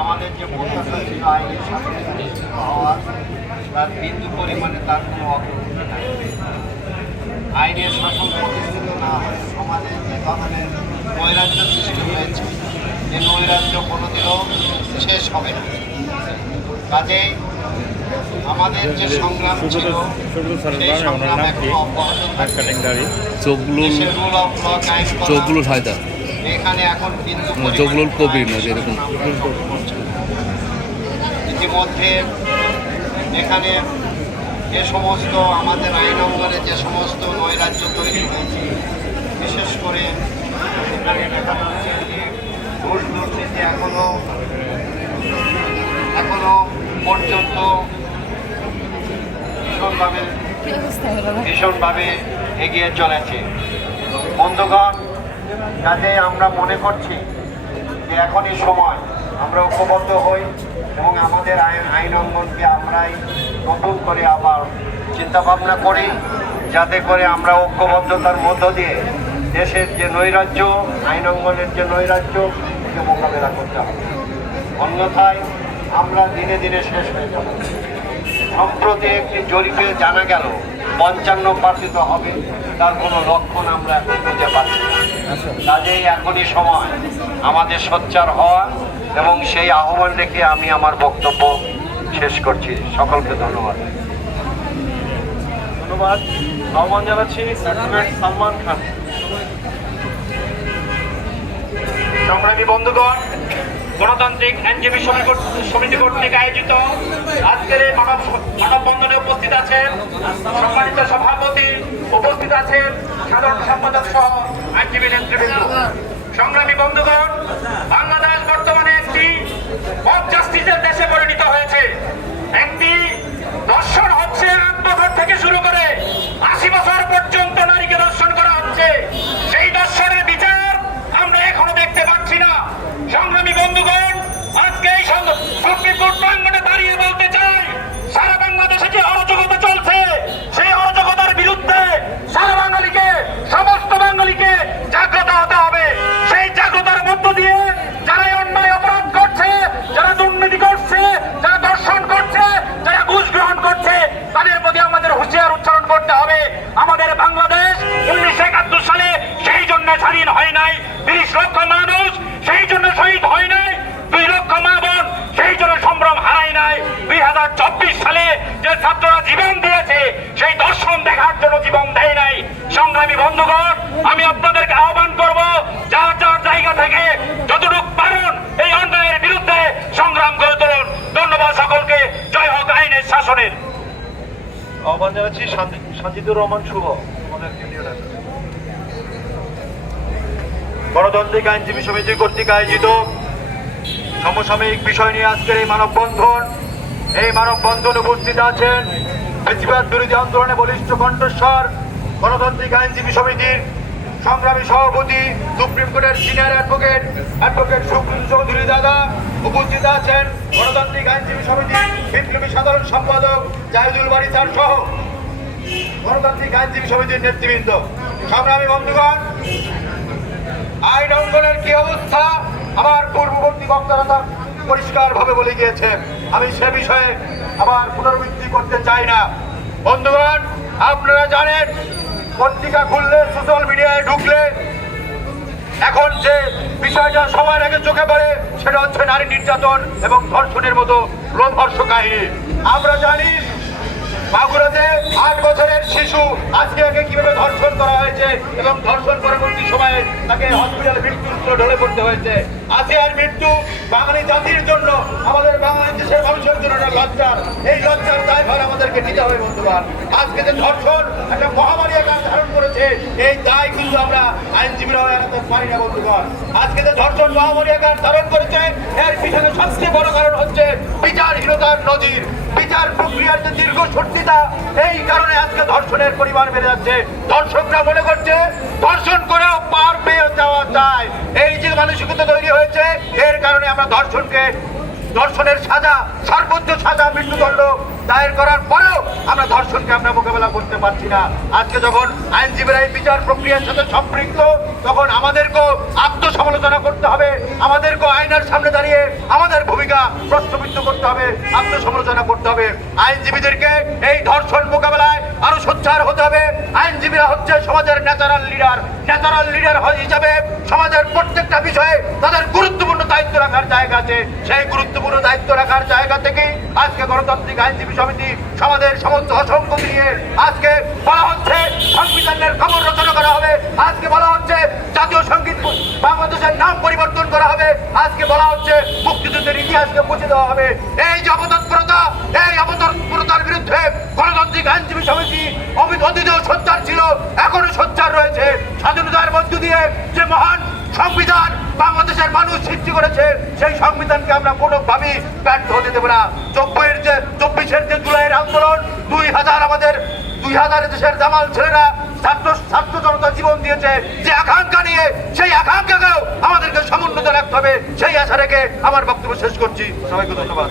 আমাদের যে প্রত্যাশা ছিল আইনের সাথে হওয়ার তার বিন্দু পরিমাণে তার কোনো অগ্রগতি নাই। আইনের শাসন প্রতিষ্ঠিত না হয় সমাজে যে ধরনের নৈরাজ্য সৃষ্টি হয়েছে যে নৈরাজ্য কোনোদিনও শেষ হবে না। কাজেই আমাদের যে সংগ্রাম ছিল সেই সংগ্রাম এখনো অব্যাহত থাকবে। এখানে এখন জগলুল কবির না যেরকম ইতিমধ্যে এখানে যে সমস্ত আমাদের আইন অঙ্গনে যে সমস্ত নৈরাজ্য তৈরি হয়েছে, বিশেষ করে এখানে দেখা যাচ্ছে যে ঘুষ দুর্নীতি এখনো পর্যন্ত ভীষণভাবে এগিয়ে চলেছে। বন্ধুগণ, কাজে আমরা মনে করছি যে এখনই সময় আমরা ঐক্যবদ্ধ হই এবং আমাদের আইন অঙ্গনকে আমরাই নতুন করে আবার চিন্তাভাবনা করি, যাতে করে আমরা ঐক্যবদ্ধতার মধ্য দিয়ে দেশের যে নৈরাজ্য, আইন অঙ্গনের যে নৈরাজ্য সেটাকে মোকাবেলা করতে হবে। অন্যথায় আমরা দিনে দিনে শেষ হয়ে যাব। সম্প্রতি একটি জরিপে জানা গেল 55% হবে, তার কোনো লক্ষণ আমরা খুঁজে পাচ্ছি না। কাজেই এখনই সময় আমাদের সোচ্চার হওয়া এবং সেই আহ্বান রেখে আমি আমার বক্তব্য শেষ করছি। সকলকে ধন্যবাদ। আহ্বান জানাচ্ছি সালমান খান। সংগ্রামী বন্ধুগণ, গণতান্ত্রিক আইনজীবী সমিতি কর্তৃক আয়োজিত আজকের এই মানববন্ধনে উপস্থিত আছেন সম্মানিত সভাপতি, উপস্থিত আছেন সাধারণ সম্পাদক সহ আইনজীবী নেতৃবৃন্দ। সংগ্রামী বন্ধুগণ, বাংলাদেশ বর্তমানে একটি মব জাস্টিসের দেশে পরিণত হয়েছে। একটি ধর্ষণ হচ্ছে 8 বছর থেকে শুরু করে 80 বছর পর্যন্ত নারীকে ধর্ষণ করা হচ্ছে। সেই ধর্ষণের বিচার আমরা এখনো দেখতে পাচ্ছি না। সংগ্রামী বন্ধুগণ, আজকে এই সুপ্রিম কোর্ট প্রাঙ্গণে দাঁড়িয়ে বলতে চাই, সারা বাংলাদেশে যে অরাজকতা চলছে সেই অরাজকতার বিরুদ্ধে সারা বাঙালিকে, সমস্ত বাঙালিকে জাগ্রত হতে হবে। সেই জাগ্রতার মধ্য দিয়ে যারা অন্যায় অপরাধ করছে, যারা দুর্নীতি করছে, যারা ধর্ষণ করছে, যারা ঘুষ গ্রহণ করছে, তাদের প্রতি আমাদের হুঁশিয়ার উচ্চারণ করতে হবে। আমাদের বাংলাদেশ 1971 সালে সেই জন্য স্বাধীন হয় নাই। 30 লক্ষ মানুষ সেই জন্য শহীদ হয় নাই। 2 লক্ষ মা বোন সেই জন্য সম্ভ্রম হারায় নাই। 2024 সালে যে ছাত্ররা জীবন দিয়েছে সেই দর্শন দেখার জন্য জীবন দেয় নাই। সংগ্রামী বন্ধুগণ, আমি আপনাদেরকে আহ্বান করব, যার যার জায়গা থেকে যতটুকু পারেন এই অন্যায়ের বিরুদ্ধে সংগ্রাম করে তুলুন। ধন্যবাদ সকলকে। জয় হোক আইনের শাসনের। আহ্বান জানাচ্ছি সাজিদুর রহমান শুভ। গণতান্ত্রিক আইনজীবী সমিতি কর্তৃক আয়োজিত সমসাময়িক বিষয় নিয়ে আজকের এই মানববন্ধন। এই মানববন্ধন উপস্থিত আছেন ফ্যাসিবাদ বিরোধী আন্দোলনে বলিষ্ঠ কণ্ঠস্বর গণতান্ত্রিক আইনজীবী সমিতির সংগ্রামী সভাপতি, সুপ্রিম কোর্টের সিনিয়র অ্যাডভোকেট সুপ্রিম চৌধুরী দাদা। উপস্থিত আছেন গণতান্ত্রিক আইনজীবী সমিতির বিপ্লবী সাধারণ সম্পাদক জাহিদুল বারী স্যার সহ গণতান্ত্রিক আইনজীবী সমিতির নেতৃবৃন্দ। সংগ্রামী বন্ধুগণ, আইন অঙ্গনের কি অবস্থা আমার পূর্ববর্তী বক্তারা পরিষ্কার ভাবে বলে গিয়েছেন, আমি সে বিষয়ে আবার পুনরাবৃত্তি করতে চাই না। বন্ধুগণ, আপনারা জানেন, পত্রিকা খুললে, সোশ্যাল মিডিয়ায় ঢুকলে এখন যে বিষয়টা সবার আগে চোখে পড়ে সেটা হচ্ছে নারী নির্যাতন এবং ধর্ষণের মতো লোমহর্ষ কাহিনী। আমরা জানি মাগুরাতে 8 বছরের শিশু আসিয়াকে কিভাবে ধর্ষণ করা হয়েছে এবং ধর্ষণ পরবর্তী সময়ে তাকে হসপিটালে মৃত্যুর ঢলে পড়তে হয়েছে। আসিয়ার মৃত্যু বাঙালি জাতির জন্য, আমাদের বাঙালি দেশের মানুষের জন্য একটা লজ্জার। এই লজ্জার দায়ভার আমাদেরকে নিতে হবে। বন্ধুগণ, আজকে যে ধর্ষণ একটা মহামারী আকার ধারণ করেছে, এই দায় কিন্তু আমরা আইনজীবীরাও এড়াতে পারি না। বন্ধুগণ, আজকে যে ধর্ষণ মহামারী আকার ধারণ করেছে, এর পিছনে সবচেয়ে বড় কারণ হচ্ছে বিচারহীনতার নজির, বিচার প্রক্রিয়ার যে দীর্ঘসূত্রিতা। এই কারণে আজকে ধর্ষণের পরিমাণ বেড়ে যাচ্ছে। ধর্ষকরা মনে করছে ধর্ষণ করেও পার পেয়ে যাওয়া যায়। এই যে মানসিকতা তৈরি হয়েছে, এর কারণে আমরা ধর্ষণকে ধর্ষণের সাজা, সর্বোচ্চ সাজা মৃত্যুদণ্ড দায়ের করার পরেও আমরা ধর্ষণকে আমরা মোকাবেলা করতে পারছি না। আজকে যখন আইনজীবীরা এই বিচার প্রক্রিয়ার সাথে সম্পৃক্ত, তখন আমাদেরকেও আত্মসমালোচনা করতে হবে, আমাদেরকেও আইনের সামনে দাঁড়িয়ে আমাদের ভূমিকা প্রশ্নবিদ্ধ করতে হবে, আত্মসমালোচনা করতে হবে। আইনজীবীদেরকে এই ধর্ষণ মোকাবেলায় আরো সোচ্চার হতে হবে। আইনজীবীরা হচ্ছে সমাজের ন্যাচারাল লিডার হিসাবে সমাজের প্রত্যেকটা বিষয়ে তাদের গুরুত্বপূর্ণ দায়িত্ব রাখার জায়গা আছে। সেই গুরুত্বপূর্ণ দায়িত্ব রাখার জায়গা থেকেই আজকে গণতান্ত্রিক আইনজীবী সমিতি সমাজের সমস্ত অসংখ্য নিয়ে আজকে বলা হচ্ছে সংবিধানের খবর রচনা করা হবে, আজকে বলা হচ্ছে জাতীয় সঙ্গীত বাংলাদেশের নাম পরিবর্তন করা হবে, আজকে বলা হচ্ছে মুক্তিযুদ্ধের ইতিহাসকে মুছে দেওয়া হবে। এই যে অপতৎপরতা, এই অপতৎপরতার বিরুদ্ধে গণতান্ত্রিক আইনজীবী সমিতি অতীতেও সোচ্চার ছিল, এখনো সোচ্চার রয়েছে। স্বাধীনতার মধ্য দিয়ে যে মহান সংবিধান বাংলাদেশের মানুষ সৃষ্টি করেছে, সেই সংবিধানকে আমরা কোনোভাবেই ব্যর্থ হতে দেব না। 24-এর যে জুলাইয়ের আন্দোলন, 2000 দেশের জামাল ছেলেরা ছাত্র জনতা জীবন দিয়েছে যে আকাঙ্ক্ষা নিয়ে, সেই আকাঙ্ক্ষাকেও আমাদেরকে সমুন্নত রাখতে হবে। সেই আশা রেখে আমার বক্তব্য শেষ করছি। সবাইকে ধন্যবাদ।